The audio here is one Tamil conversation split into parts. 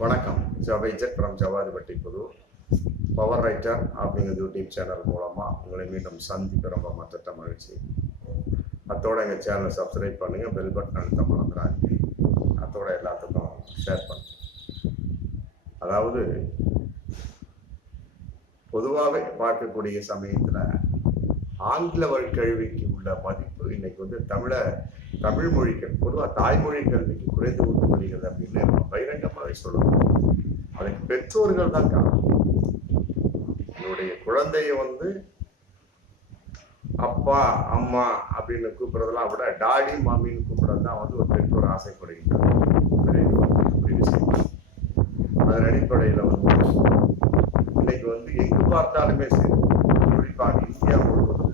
வணக்கம். ஜவைஜட் ஃப்ரம் ஜவாதிபட்டி புது பவர் ரைட்டர் அப்படிங்கிற யூடியூப் சேனல் மூலமாக உங்களை மீண்டும் சந்திக்க ரொம்ப மற்ற மகிழ்ச்சி. அத்தோட எங்கள் சேனலை சப்ஸ்கிரைப் பண்ணுங்கள், பெல் பட்டன் அழுத்த மறந்துடாதீங்க. அத்தோட எல்லாத்துக்கும் ஷேர் பண்ணுங்க. அதாவது பொதுவாகவே பார்க்கக்கூடிய சமயத்தில் ஆங்கில வழி கல்விக்கு உள்ள மதிப்பு இன்னைக்கு வந்து தமிழ் மொழிகள் பொதுவாக தாய்மொழி கல்விக்கு குறைந்து கொண்டு வருகிறது அப்படின்னு நம்ம பகிரங்கமாகவே சொல்லணும். அதுக்கு பெற்றோர்கள் தான் காரணம். என்னுடைய குழந்தைய வந்து அப்பா அம்மா அப்படின்னு கூப்பிடுறதெல்லாம் விட டாடி மாமின்னு கூப்பிடுறது தான் வந்து ஒரு பெற்றோர் ஆசைப்படுகின்றார். அதன் அடிப்படையில் வந்து இன்னைக்கு வந்து எங்கு பார்த்தாலுமே சரி, குறிப்பாக இந்தியா முழுவதும்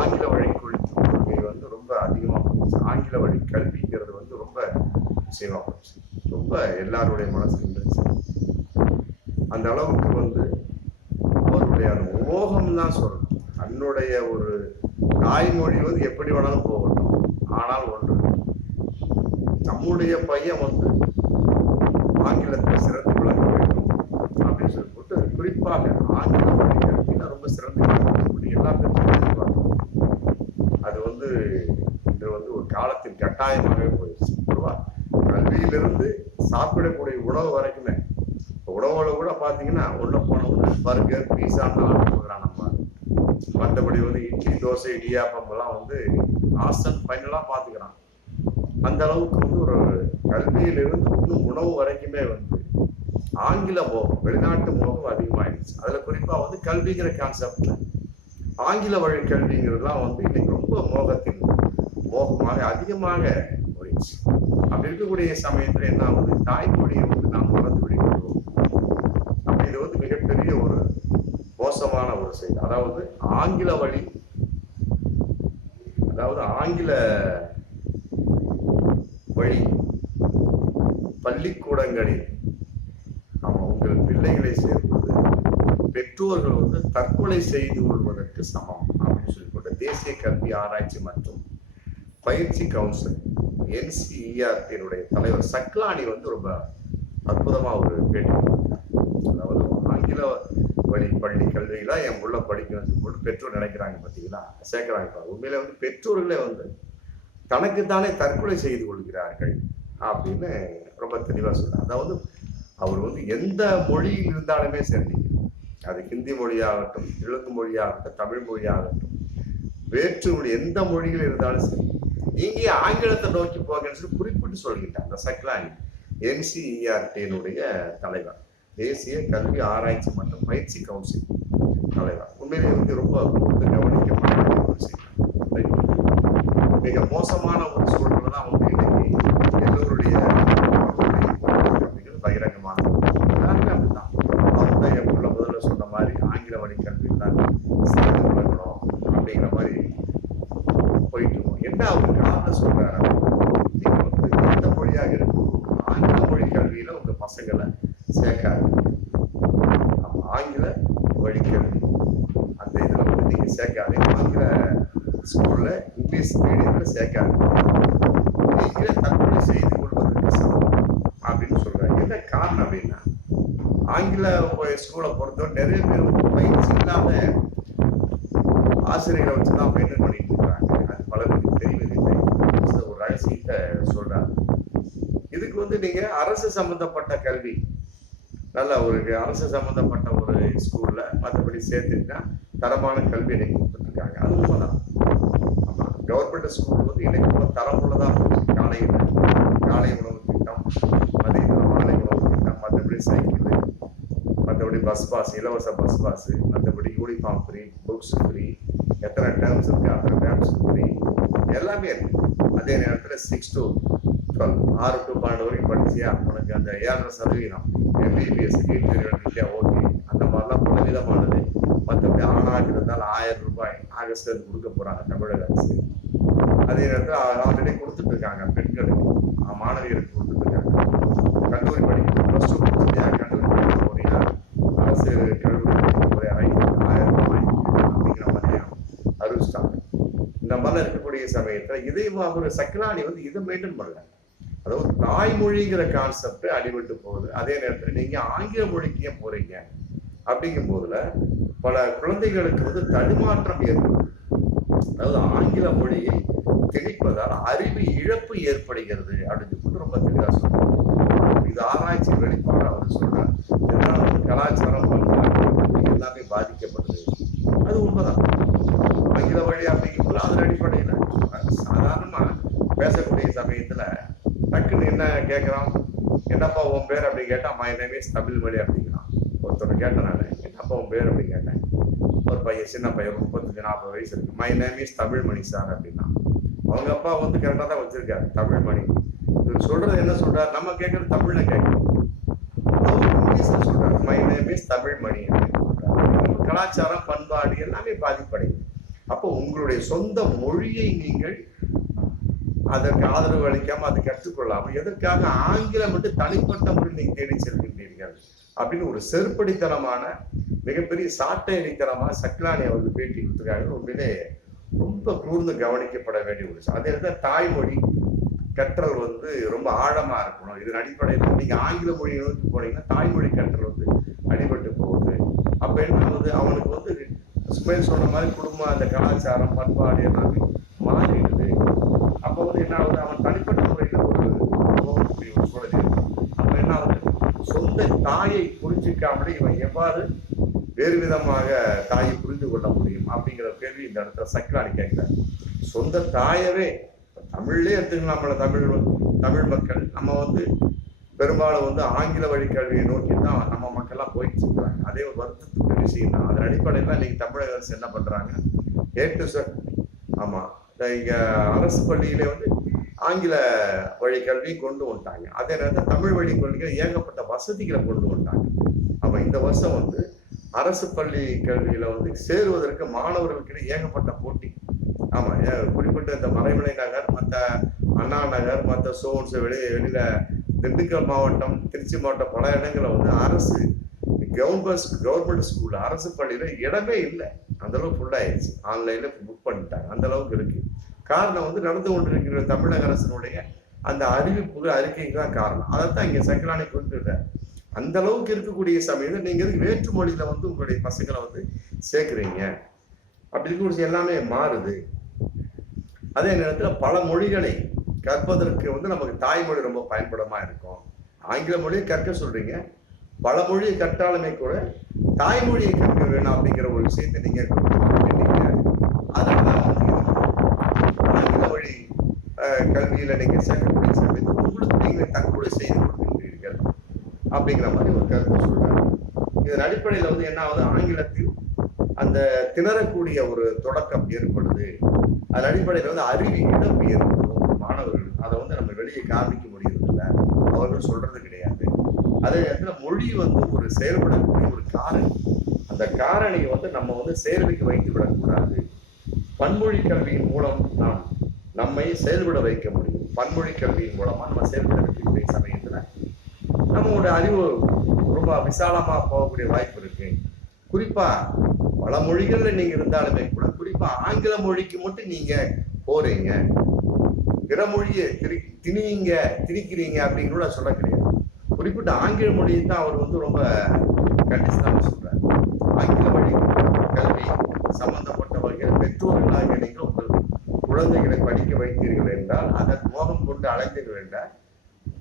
ஆங்கில வழி கொள்கை வந்து ரொம்ப அதிகமாக போச்சு. ஆங்கில வழி கல்விங்கிறது வந்து ரொம்ப விஷயமா போச்சு. ரொம்ப எல்லாருடைய மனசு இருந்துச்சு. அந்த அளவுக்கு வந்து அவருடைய அந்த மோகம் தான் சொல்லணும். தன்னுடைய ஒரு தாய்மொழி வந்து எப்படி வேணாலும் போகட்டும், ஆனால் ஒன்று நம்முடைய பையன் வந்து ஆங்கிலத்தில் சிறந்து விளங்க வேண்டும் அப்படின்னு சொல்லி போட்டு குறிப்பாக ஆங்கில வழி கல்வியில ரொம்ப சிறந்து எல்லா பேரும் அது வந்து இன்று வந்து ஒரு காலத்தின் கட்டாயமாகவே போயிடுச்சு. கல்வியிலிருந்து சாப்பிடக்கூடிய உணவு வரைக்குமே உணவுல கூட பாத்தீங்கன்னா உள்ள போனோம்னா பர்கர் பீஸான்னு ஆரம்பிச்சுக்கிறான். நம்ம மற்றபடி வந்து இட்லி தோசை இடியாப்பம் எல்லாம் வந்து ஆசன் பையனெல்லாம் பாத்துக்கிறான். அந்த அளவுக்கு வந்து ஒரு கல்வியிலிருந்து இன்னும் உணவு வரைக்குமே வந்து ஆங்கில மோகம், வெளிநாட்டு மோகம் அதிகமாயிடுச்சு. அதுல குறிப்பா வந்து கல்விங்கிற கான்செப்ட்ல ஆங்கில வழி கல்விங்கிறதுலாம் வந்து இன்னைக்கு ரொம்ப மோகமாக அதிகமாக போயிடுச்சு. அப்படி இருக்கக்கூடிய சமயத்துல என்ன ஆகுது, தாய்மொழியை வந்து நாம் மறந்து விடுகிறோம். அப்ப இது வந்து மிகப்பெரிய ஒரு மோசமான ஒரு செய்தி. அதாவது ஆங்கில வழி, அதாவது ஆங்கில வழி பள்ளிக்கூடங்களில் உங்கள் பிள்ளைகளை சேர்ப்பது பெற்றோர்கள் வந்து தற்கொலை செய்து கொள்வதற்கு சமம் அப்படின்னு சொல்லி போட்டு தேசிய கல்வி ஆராய்ச்சி மற்றும் பயிற்சி கவுன்சில் NCERT தலைவர் சக்லானி வந்து ரொம்ப அற்புதமா ஒரு பேட்டி. அதாவது ஆங்கில வழி பள்ளி கல்வியில என் உள்ள படிக்கணும்னு போட்டு பெற்றோர் நினைக்கிறாங்க, பார்த்தீங்களா, சேர்க்கிறாங்க. உண்மையில வந்து பெற்றோர்களே வந்து தனக்குத்தானே தற்கொலை செய்து கொள்கிறார்கள் அப்படின்னு ரொம்ப தெளிவா சொல்றாங்க. அதாவது அவர் வந்து எந்த மொழியில் இருந்தாலுமே சரி, அது ஹிந்தி மொழியாகட்டும், தெலுங்கு மொழியாகட்டும், தமிழ் மொழியாகட்டும், வேற்று மொழி எந்த மொழியில் இருந்தாலும் சரி, நீங்க ஆங்கிலத்தை நோக்கி போகன்னு சொல்லி குறிப்பிட்டு சொல்லிட்டாங்க. அந்த சக்லானி NCERT தலைவர், தேசிய கல்வி ஆராய்ச்சி மற்றும் பயிற்சி கவுன்சில் தலைவர். உண்மையிலே வந்து ரொம்ப கவனிக்கப்பட்ட ஒரு விஷயம். மிக மோசமான ஒரு சூழ்நிலை தான் வந்து இன்னைக்கு எல்லோருடைய பகிரங்கமான எல்லாருமே அப்படிதான். அவருடைய முதல்ல சொன்ன மாதிரி ஆங்கில வழி கல்வி தான் சிறந்து விளங்கணும் அப்படிங்கிற மாதிரி போயிட்டு இருக்கோம். என்ன அவர் காரணம் சொல்றாரு, நீங்க வந்து எந்த மொழியாக இருக்கும் ஆங்கில மொழி கல்வியில உங்க பசங்களை சேர்க்காது. ஆங்கில வழி கல்வி அந்த இதுல வந்து நீங்க சேர்க்காது. ஆங்கில ஸ்கூல்ல இங்கிலீஷ் மீடியம்ல சேர்க்காது. நீங்களே தற்கொலை செய்து கொள்வதற்கு சமம் அப்படின்னு சொல்றாங்க. என்ன காரணம் அப்படின்னா, ஆங்கில ஸ்கூலை பொறுத்தவரை நிறைய பேர் வந்து பயிற்சி இல்லாத ஆசிரியர்களை வச்சுதான் மெயின்டைன் பண்ணிட்டு இருக்காங்க. அது பல பேருக்கு தெரியவதில்லை. ஒரு ரகசியத்தை சொல்றாங்க. இதுக்கு வந்து நீங்க அரசு சம்பந்தப்பட்ட கல்வி, நல்ல ஒரு அரசு சம்பந்தப்பட்ட ஒரு ஸ்கூல்ல மற்றபடி சேர்த்துட்டா தரமான கல்வி இன்னைக்கு கொடுத்துட்டு இருக்காங்க. அது உண்மைதான். ஆமா, கவர்மெண்ட் ஸ்கூல் வந்து இன்னைக்கு தரம் உள்ளதா போச்சு. காலை உணவு திட்டம், மதியம் மாலை உணவு திட்டம், மற்றபடி சைக்கிள், மற்றபடி பஸ் பாஸ், இலவச பஸ் பாஸ், மற்றபடி யூனிஃபார்ம் ஃப்ரீ, புக்ஸ் ஃப்ரீ, எத்தனை டேர்ம்ஸ் இருக்கு அத்தனை டேர்ம்ஸ் ஃப்ரீ, எல்லாமே இருக்கு. அதே நேரத்தில் 6 to 12 6 to 12 வரைக்கும் படிச்சியா உனக்கு அந்த 7.5% MBBS நீட் ஓகே, அந்த மாதிரிலாம் பல விதமானது. மற்றபடி ஆணாக இருந்தால் 1000 ரூபாய் ஆகஸ்ட் கொடுக்க போறாங்க தமிழக அரசு. அதே நேரத்தில் ஆல்ரெடி கொடுத்துட்டு இருக்காங்க பெண்களுக்கு, மாணவியருக்கு கொடுத்துட்டு இருக்காங்க. கல்லூரி படிக்கணும், +2 முடிச்சியா கல்லூரி படிக்க போறியா, அரசு கல்லூரி படிக்க போறியா, 1000 ரூபாய் அப்படிங்கிற மாதிரி அறிவிச்சிட்டாங்க. இந்த மாதிரி இருக்கக்கூடிய சமயத்துல இதை ஒரு சக்லானி வந்து இதை மெயின்டைன் பண்ணல. அதாவது தாய்மொழிங்கிற கான்செப்ட் அடிபட்டு போகுது. அதே நேரத்தில் நீங்க ஆங்கில மொழிக்கு ஏன் போறீங்க அப்படிங்கும் போதுல பல குழந்தைகளுக்கு வந்து தடுமாற்றம் ஏற்படும். அதாவது ஆங்கில மொழியை திணிப்பதால் அறிவு இழப்பு ஏற்படுகிறது அப்படின்னு சொல்லிட்டு ரொம்ப தெளிவாக சொல்றாங்க. இது ஆராய்ச்சி வெளிப்பாடு அவர் சொல்றார். இதனால கலாச்சாரம் எல்லாமே பாதிக்கப்படுது. அது உண்மைதான். ஆங்கில வழி அப்படிங்கும்போது அதன் அடிப்படையில் சாதாரணமா பேசக்கூடிய சமயத்துல டக்குன்னு என்ன கேட்குறான், என்னப்பா உன் பேர் அப்படின்னு கேட்டா மை நேம் இஸ் தமிழ் மொழி அப்படிங்கிறான். ஒருத்தர் கேட்டேன் நான், என்னப்பா உன் பேர் அப்படின்னு கேட்டேன். ஒரு பையன், சின்ன பையன், 35-40 வயசு இருக்கு. My name is Tamil Mani sir அப்படின்னா. அவங்க அப்பா வந்து கரெக்டாக தான் வச்சிருக்காரு, தமிழ் மணி. இவர் சொல்றது என்ன சொல்றாரு, நம்ம கேட்கறது தமிழ்ல கேட்கணும். அவர் இங்கிலீஷ்ல சொல்றாரு, மை நேம் இஸ் தமிழ் மணி அப்படின்னு சொல்றாரு. கலாச்சாரம், பண்பாடு எல்லாமே பாதிப்படையும். அப்போ உங்களுடைய சொந்த மொழியை நீங்கள் அதற்கு ஆதரவு அளிக்காம அதை கற்றுக்கொள்ளாமல் எதற்காக ஆங்கிலம் மட்டும் தனிப்பட்ட முறையில் நீங்க தேடி செல்கின்றீர்கள் அப்படின்னு ஒரு செருப்படித்தனமான மிகப்பெரிய சாட்டை அடித்தனமான சக்லானி அவர்கள் பேட்டி கொடுத்துருக்காங்க. உண்மையிலே ரொம்ப கூர்ந்து கவனிக்கப்பட வேண்டிய ஒரு அதே நேரத்தில் தாய்மொழி கற்றல் வந்து ரொம்ப ஆழமா இருக்கணும். இதன் அடிப்படையில் நீங்க ஆங்கில மொழியை நோக்கி போனீங்கன்னா தாய்மொழி கற்றல் வந்து அடிபட்டு போகுது. அப்ப என்ன ஆகுது, அவனுக்கு வந்து சுமையில் சொன்ன மாதிரி குடும்பம், அந்த கலாச்சாரம், பண்பாடு எல்லாமே மாறிடுது. அப்போ வந்து என்ன ஆகுது, அவன் தனிப்பட்ட முறையில் போகக்கூடிய ஒரு சூழல் இருக்கு. அப்ப என்ன ஆகுது, சொந்த தாயை புரிஞ்சிக்காமலே இவன் எவ்வாறு வேறு விதமாக தாயை புரிந்து கொள்ள முடியும் அப்படிங்கிற கேள்வி இந்த இடத்துல சக்லானி கேட்கிறார். சொந்த தாயவே தமிழ்லே எடுத்துக்கலாம். தமிழ் மக்கள் நம்ம வந்து பெரும்பாலும் வந்து ஆங்கில வழி கல்வியை நோக்கி தான் நம்ம மக்கள்லாம் போயிட்டு இருக்கிறாங்க. அதே ஒரு வருத்தத்துக்கு விஷயம் தான். அதன் அடிப்படையில் இன்னைக்கு தமிழக அரசு என்ன பண்றாங்க, ஆமா இங்க அரசு பள்ளியிலே வந்து ஆங்கில வழி கல்வி கொண்டு வந்துட்டாங்க. அதே நேரத்தில் தமிழ் வழி கல்விகள் ஏகப்பட்ட வசதிகளை கொண்டு வந்துட்டாங்க. அப்ப இந்த வருஷம் வந்து அரசு பள்ளி கல்வியில வந்து சேருவதற்கு மாணவர்களுக்கு ஏகப்பட்ட போட்டி. ஆமா, குறிப்பிட்ட இந்த மறைமலை நகர், மற்ற அண்ணா நகர், மற்ற சோன்ஸ் வெளியில திண்டுக்கல் மாவட்டம், திருச்சி மாவட்டம் பல இடங்களில் வந்து அரசு கவர்மெண்ட் ஸ்கூல், அரசு பள்ளியில இடமே இல்லை. அந்த அளவுக்கு ஃபுல்லாயிடுச்சு. ஆன்லைன்ல புக் பண்ணிட்டாங்க. அந்த அளவுக்கு இருக்கு. காரணம் வந்து நடந்து கொண்டிருக்கிற தமிழக அரசினுடைய அந்த அறிவிப்புகள், அறிக்கைக்கு தான் காரணம். அதைத்தான் இங்க சக்கரானை குறிப்பிடுறார். அந்த அளவுக்கு இருக்கக்கூடிய சமயத்தில் நீங்க வேற்று மொழியில வந்து உங்களுடைய பசங்களை வந்து சேர்க்கிறீங்க. அப்படி இருக்க எல்லாமே மாறுது. அதே நேரத்தில் பல மொழிகளை கற்பதற்கு வந்து நமக்கு தாய்மொழி ரொம்ப பயன்படமா இருக்கும். ஆங்கில மொழியை கற்க சொல்றீங்க, பல மொழியை கற்றாலுமே கூட தாய்மொழியை கற்க வேணும் அப்படிங்கிற ஒரு விஷயத்தை நீங்க அதனால ஆங்கில வழி கல்வியில நீங்க சேர்க்கக்கூடிய சமயத்தில் உங்களுக்கு நீங்க தற்கொலை செய்து கொடுக்கின்றீர்கள் அப்படிங்கிற மாதிரி ஒரு கருத்து சொல்றாங்க. இதன் அடிப்படையில் வந்து என்ன ஆகுது, ஆங்கிலத்தில் அந்த திணறக்கூடிய ஒரு தொடக்கம் ஏற்படுது. அதன் அடிப்படையில் வந்து அறிவு இழப்பு ஏற்படுது மாணவர்கள். அதை வந்து நம்ம வெளியே காமிக்க முடியறதில்ல, அவர்கள் சொல்றது கிடையாது. அதே நேரத்தில் மொழி வந்து ஒரு செயல்படக்கூடிய ஒரு காரணி. அந்த காரணியை வந்து நம்ம வந்து செயலுக்கு வைத்து விடக்கூடாது. பன்மொழி கல்வியின் மூலம் நாம் நம்மை செயல்பட வைக்க முடியும். பன்மொழி கல்வியின் மூலமா நம்ம செயல்பட வைக்கக்கூடிய சமயத்துல நம்மளோட அறிவு ரொம்ப விசாலமா போகக்கூடிய வாய்ப்பு இருக்கு. குறிப்பா பல மொழிகள்ல நீங்க இருந்தாலுமே கூட குறிப்பா ஆங்கில மொழிக்கு மட்டும் நீங்க போறீங்க, பிற மொழியை திணிக்கிறீங்க அப்படின்னு கூட சொல்ல கிடையாது. குறிப்பிட்ட ஆங்கில மொழியை தான் அவர் வந்து ரொம்ப கண்டிஷனாக சொல்றாரு. ஆங்கில வழி கல்வி சம்பந்தப்பட்ட வகையில் பெற்றோர்களாக நீங்கள் உங்கள் குழந்தைகளை படிக்க வைத்தீர்கள் என்றால், அதன் மோகம் கொண்டு அழைத்தீர்கள் என்றால்,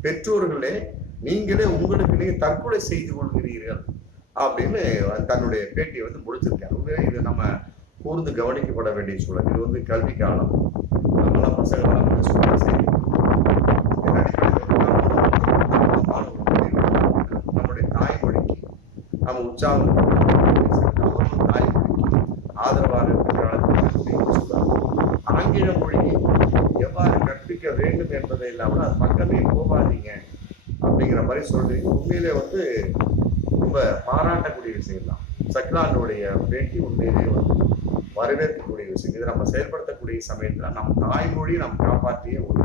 பெற்றோர்களே நீங்களே உங்களுக்கு நீங்க தற்கொலை செய்து கொள்கிறீர்கள் அப்படின்னு தன்னுடைய பேட்டியை வந்து முடிச்சிருக்காரு. இது நம்ம கூர்ந்து கவனிக்கப்பட வேண்டிய சூழல். இது வந்து கல்வி காலம். நம்மளாம் பசங்களாம் வந்து சூழல் செய்து நம்முடைய தாய்மொழிக்கு நம்ம உற்சாகம் தாய்மொழிக்கு ஆதரவாக ஆங்கில மொழியை எவ்வாறு கற்பிக்க வேண்டும் என்பதை இல்லாமல் அது பக்கமே போகாதீங்க அப்படிங்கிற மாதிரி சொல்றீங்க. உண்மையிலே வந்து ரொம்ப பாராட்டக்கூடிய விஷயம் தான். சக்லானுடைய பேட்டி உண்மையிலேயே வந்து வரவேற்கக்கூடிய விஷயம். இதை நம்ம செயல்படுத்தக்கூடிய சமயத்துல நம் தாய்மொழியை நாம் காப்பாற்றிய ஒரு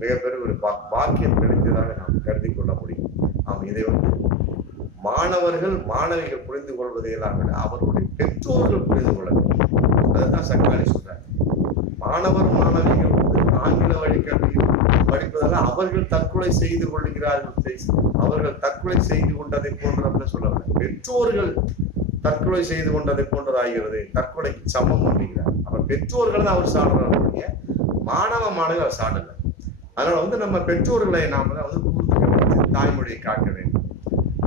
மிகப்பெரிய ஒரு பாக்கியம் கிடைத்ததாக நாம் கருதி கொள்ள முடியும். நாம் இதை வந்து மாணவர்கள் மாணவிகள் புரிந்து கொள்வதை எல்லாம் விட அவர்களுடைய பெற்றோர்கள் புரிந்து கொள்ள வேண்டும். அதைத்தான் சக்லானி சொல்றாங்க. மாணவர் மாணவிகள் வந்து ஆங்கில வழி கல்வியில் படிப்பதெல்லாம் அவர்கள் தற்கொலை செய்து கொள்கிறார்கள், அவர்கள் தற்கொலை செய்து கொண்டதை போன்ற சொல்லவில்லை. பெற்றோர்கள் தற்கொலை செய்து கொண்டதை போன்றதாகிறது, தற்கொலைக்கு சமம் அப்படிங்கிறார். அவர் பெற்றோர்கள் தான் அவர் சாடுறாருடைய மாணவர்கள் அவர் சாடல. அதனால வந்து நம்ம பெற்றோர்களை நாம தான் வந்து கூர்த்து தாய்மொழியை காக்க வேண்டும்.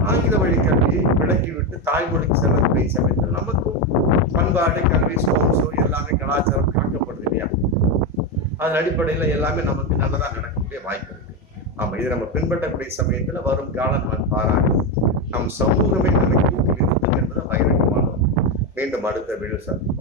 ஆங்கில வழி கல்வியை விலக்கிவிட்டு தாய்மொழிக்கு செல்லக்கூடிய சமயத்தில் நமக்கும் பண்பாடு, கல்வி, ஸ்போர்ட்ஸோ எல்லாமே கலாச்சாரம் காக்கப்படுது இல்லையா? அதன் அடிப்படையில எல்லாமே நமக்கு நல்லதா நடக்கக்கூடிய வாய்ப்பு இருக்கு. ஆமா, இது நம்ம பின்பற்றக்கூடிய சமயத்துல வரும் காலம் நம்ம பாராட்டு நம் சமூகமே நம்மை தூக்கி நிறுத்தும் என்பது பகிரங்கமானது. மீண்டும் அடுத்த வீடியோ சந்திப்போம்.